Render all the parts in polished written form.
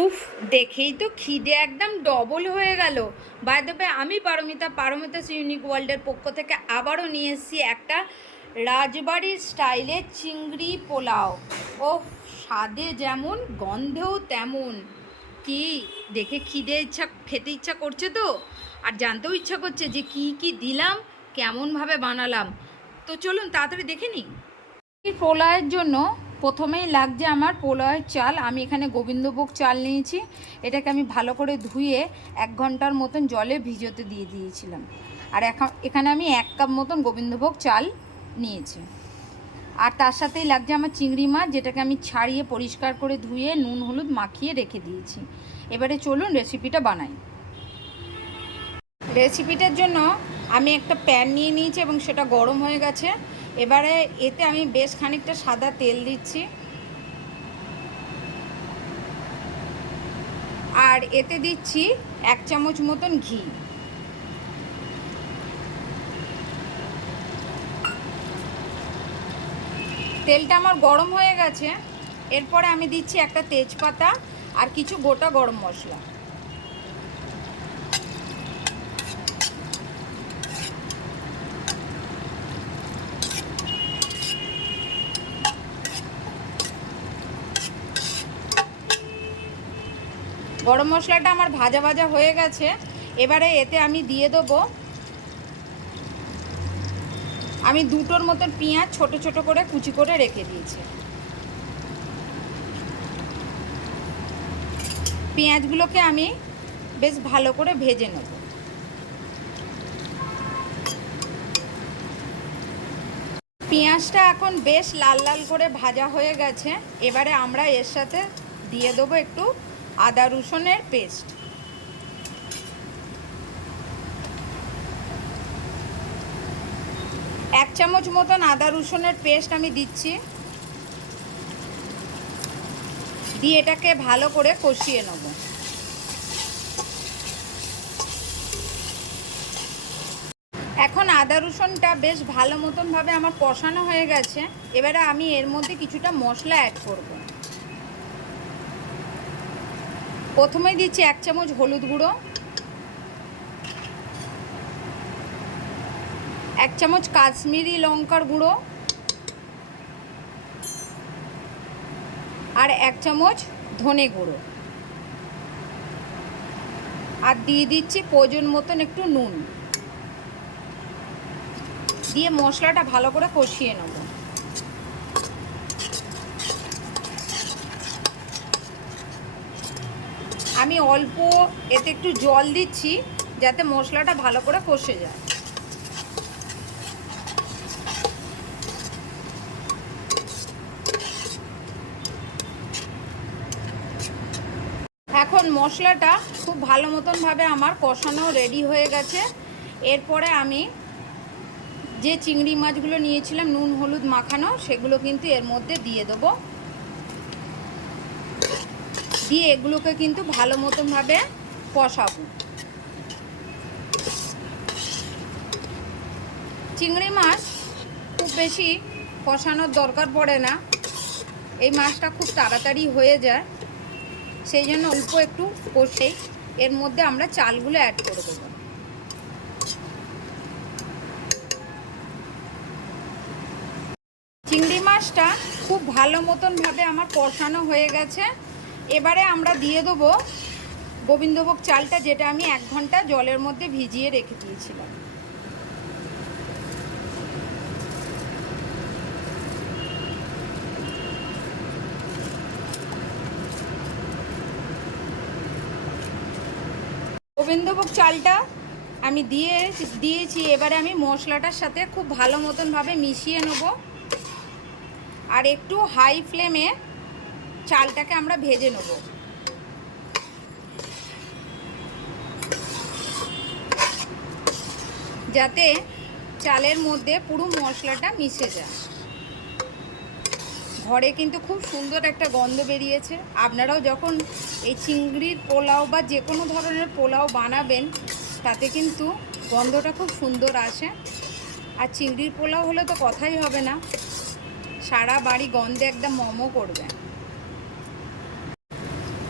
উফ, দেখেই তো খিদে একদম ডবল হয়ে গেল। বাই দ্য ওয়ে, আমি পারমিতাস ইউনিক ওয়ার্ল্ডের পক্ষ থেকে আবারও নিয়ে এসেছি একটা রাজবাড়ির স্টাইলের চিংড়ি পোলাও। ওফ, স্বাদে যেমন গন্ধেও তেমন। কি দেখে খেতে ইচ্ছা করছে তো, আর জানতেও ইচ্ছা করছে যে কি কি দিলাম, কেমনভাবে বানালাম। তো চলুন তাড়াতাড়ি দেখে নিই। এই পোলাওয়ের জন্য প্রথমেই লাগছে আমার পোলাওয়ের চাল। আমি এখানে গোবিন্দভোগ চাল নিয়েছি। এটাকে আমি ভালো করে ধুয়ে 1 ঘন্টার মতন জলে ভিজোতে দিয়ে দিয়েছিলাম। আর এখানে আমি 1 কাপ মতন গোবিন্দভোগ চাল নিয়েছি। আর তার সাথেই লাগছে আমার চিংড়ি মাছ, যেটাকে আমি ছাড়িয়ে পরিষ্কার করে ধুয়ে নুন হলুদ মাখিয়ে রেখে দিয়েছি। এবারে চলুন রেসিপিটা বানাই। রেসিপিটার জন্য আমি একটা প্যান নিয়ে নিয়েছি এবং সেটা গরম হয়ে গেছে। এবারে এতে আমি বেশ খানিকটা সাদা তেল দিচ্ছি, আর এতে দিচ্ছি 1 চামচ মতন ঘি। তেলটা আমার গরম হয়ে গেছে। এরপরে আমি দিচ্ছি একটা তেজপাতা আর কিছু গোটা গরম মশলা। গরম মশলাটা আমার ভাজা ভাজা হয়ে গেছে। এবারে এতে আমি দিয়ে দেবো, আমি 2টোর মতন পেঁয়াজ ছোট ছোট করে কুচি করে রেখে দিয়েছি। পেঁয়াজগুলোকে আমি বেশ ভালো করে ভেজে নেব। পেঁয়াজটা এখন বেশ লাল লাল করে ভাজা হয়ে গেছে। এবারে আমরা এর সাথে দিয়ে দেবো একটু আদা রসুনের পেস্ট। এক চামচ মতন আদা রসুনের পেস্ট আমি দিচ্ছি, দিয়ে এটাকে ভালো করে কষিয়ে নেব। এখন আদা রসুনটা বেশ ভালো মতনভাবে আমার কষানো হয়ে গেছে। এবারে আমি এর মধ্যে কিছুটা মশলা অ্যাড করব। প্রথমেই দিচ্ছি 1 চামচ হলুদ গুঁড়ো, 1 চামচ কাশ্মীরি লঙ্কার গুঁড়ো, আর 1 চামচ ধনে গুঁড়ো, আর দিয়ে দিচ্ছি প্রয়োজন মতন একটু নুন। দিয়ে মশলাটা ভালো করে কষিয়ে নেব। আমি অল্প এতে একটু জল দিচ্ছি যাতে মশলাটা ভালো করে কষে যায়। এখন মশলাটা খুব ভালো মতনভাবে আমার কষানো রেডি হয়ে গেছে। এরপরে আমি যে চিংড়ি মাছগুলো নিয়েছিলাম নুন হলুদ মাখানো, সেগুলো কিন্তু এর মধ্যে দিয়ে দেবো। দিয়ে এগুলোকে কিন্তু ভালো মতনভাবে কষাবো। চিংড়ি মাছ খুব বেশি কষানোর দরকার পড়ে না, এই মাছটা খুব তাড়াতাড়ি হয়ে যায়। সেই জন্য অল্প একটু কষেই এর মধ্যে আমরা চালগুলো অ্যাড করে দেবো। চিংড়ি মাছটা খুব ভালো মতনভাবে আমার কষানো হয়ে গেছে। এবারে আমরা দিয়ে দেবো গোবিন্দভোগ চালটা, যেটা আমি 1 ঘন্টা জলের মধ্যে ভিজিয়ে রেখে দিয়েছিলাম। গোবিন্দভোগ চালটা আমি দিয়েছি। এবারে আমি মশলাটার সাথে খুব ভালো মতনভাবে মিশিয়ে নেব, আর একটু হাই ফ্লেমে চালটাকে আমরা ভেজে নেব। যাতে চালের মধ্যে পুরো মশলাটা মিশে যায়। ঘরে কিন্তু খুব সুন্দর একটা গন্ধ বেরিয়েছে। আপনারাও যখন এই চিংড়ির পোলাও বা যে কোনো ধরনের পোলাও বানাবেন, তাতে কিন্তু গন্ধটা খুব সুন্দর আসে। আর চিংড়ির পোলাও হলে তো কথাই হবে না, সারা বাড়ি গন্ধে একদম মমো করবে।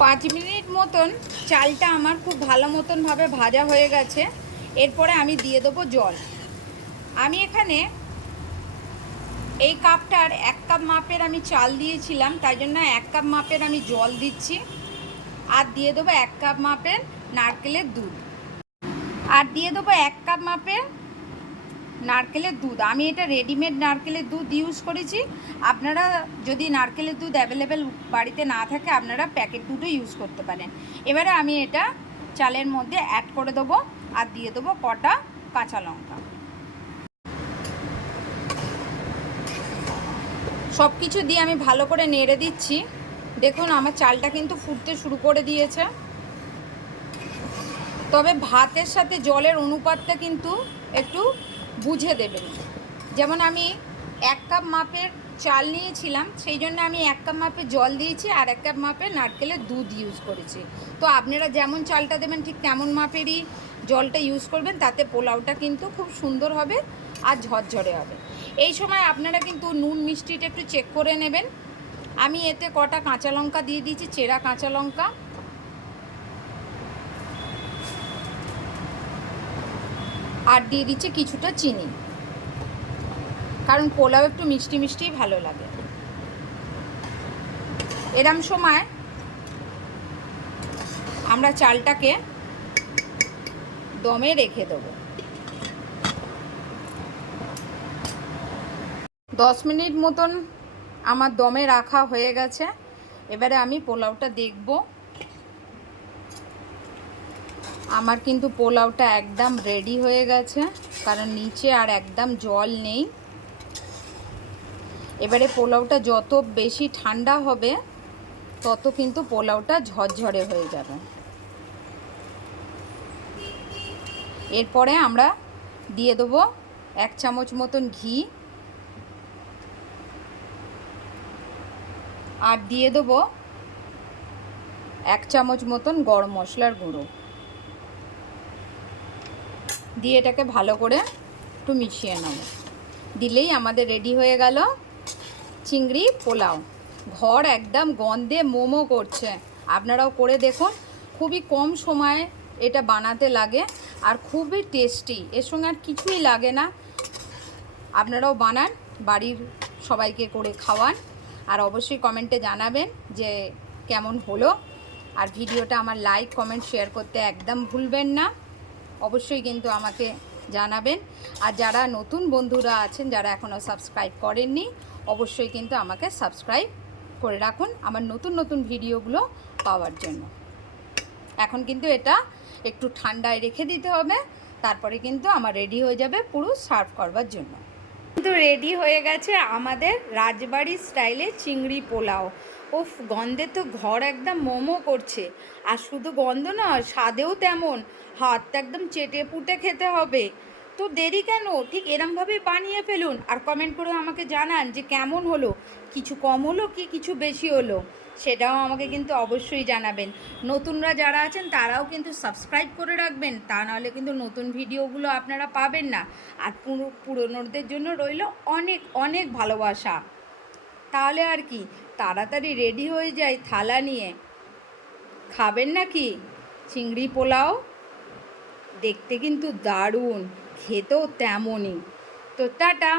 5 মিনিট মতন চালটা আমার খুব ভালো মতনভাবে ভাজা হয়ে গেছে। এরপরে আমি দিয়ে দেবো জল। আমি এখানে এই কাপটার 1 কাপ মাপের আমি চাল দিয়েছিলাম, তাই জন্য 1 কাপ মাপের আমি জল দিচ্ছি। আর দিয়ে দেবো 1 কাপ মাপের নারকেলের দুধ। আর দিয়ে দেবো 1 কাপ মাপের নারকেলের দুধ। আমি এটা রেডিমেড নারকেলের দুধ ইউজ করেছি। আপনারা যদি নারকেলের দুধ অ্যাভেলেবেল বাড়িতে না থাকে আপনারা প্যাকেট দুধও ইউজ করতে পারেন। এবারে আমি এটা চালের মধ্যে অ্যাড করে দেবো আর দিয়ে দেবো কটা কাঁচা লঙ্কা। সব কিছু দিয়ে আমি ভালো করে নেড়ে দিচ্ছি। দেখুন আমার চালটা কিন্তু ফুটতে শুরু করে দিয়েছে। তবে ভাতের সাথে জলের অনুপাতটা কিন্তু একটু বুঝে দেবেন। যেমন আমি 1 কাপ মাপের চাল নিয়েছিলাম, সেই জন্য আমি 1 কাপ মাপের জল দিয়েছি আর 1 কাপ মাপের নারকেলের দুধ ইউজ করেছি। তো আপনারা যেমন চালটা দেবেন ঠিক তেমন মাপেরই জলটা ইউজ করবেন, তাতে পোলাওটা কিন্তু খুব সুন্দর হবে আর ঝরঝরে হবে। এই সময় আপনারা কিন্তু নুন মিষ্টিটা একটু চেক করে নেবেন। আমি এতে কটা কাঁচা লঙ্কা দিয়ে দিয়েছি, চেরা কাঁচা লঙ্কা। আর দিয়ে দিচ্ছি কিছুটা চিনি, কারণ পোলাও একটু মিষ্টি মিষ্টিই ভালো লাগে। এরম সময় আমরা চালটাকে দমে রেখে দেবো। 10 মিনিট মতন আমার দমে রাখা হয়ে গেছে। এবারে আমি পোলাওটা দেখব। আমার কিন্তু পোলাওটা একদম রেডি হয়ে গেছে, কারণ নিচে আর একদম জল নেই। এবারে পোলাওটা যত বেশি ঠান্ডা হবে তত কিন্তু পোলাওটা ঝরঝরে হয়ে যাবে। এরপরে আমরা দিয়ে দেবো 1 চামচ মতন ঘি আর দিয়ে দেবো 1 চামচ মতন গরম মশলার গুঁড়ো দিয়ে এটাকে ভালো করে একটু মিশিয়ে নেব। দিলেই আমাদের রেডি হয়ে গেল চিংড়ি পোলাও। ঘর একদম গন্ধে মোমো করছে। আপনারাও করে দেখুন, খুবই কম সময়ে এটা বানাতে লাগে আর খুবই টেস্টি। এর সঙ্গে আর কিছুই লাগে না। আপনারাও বানান, বাড়ির সবাইকে করে খাওয়ান, আর অবশ্যই কমেন্টে জানাবেন যে কেমন হলো। আর ভিডিওটা আমার লাইক কমেন্ট শেয়ার করতে একদম ভুলবেন না। অবশ্যই কিন্তু আমাকে জানাবেন। আর যারা নতুন বন্ধুরা আছেন, যারা এখনও সাবস্ক্রাইব করেননি, অবশ্যই কিন্তু আমাকে সাবস্ক্রাইব করে রাখুন আমার নতুন নতুন ভিডিওগুলো পাওয়ার জন্য। এখন কিন্তু এটা একটু ঠান্ডায় রেখে দিতে হবে, তারপরে কিন্তু আমার রেডি হয়ে যাবে পুরো সার্ভ করবার জন্য। কিন্তু রেডি হয়ে গেছে আমাদের রাজবাড়ির স্টাইলে চিংড়ি পোলাও। উফ, গন্ধে তো ঘর একদম মোমো করছে। আর শুধু গন্ধ না, স্বাদেও তেমন। হাতটা একদম চেটে পুটে খেতে হবে। তো দেরি কেন, ঠিক এরমভাবে বানিয়ে ফেলুন আর কমেন্ট করে আমাকে জানান যে কেমন হলো, কিছু কম হলো কি কিছু বেশি হলো, সেটাও আমাকে কিন্তু অবশ্যই জানাবেন। নতুনরা যারা আছেন তারাও কিন্তু সাবস্ক্রাইব করে রাখবেন, তা নাহলে কিন্তু নতুন ভিডিওগুলো আপনারা পাবেন না। আর পুরনোদের জন্য রইল অনেক অনেক ভালোবাসা। তাহলে আর কি, তাড়াতাড়ি রেডি হয়ে যায় থালা নিয়ে। খাবেন নাকি চিংড়ি পোলাও? দেখতে কিন্তু দারুণ, খেতেও তেমনই। তো টাটা।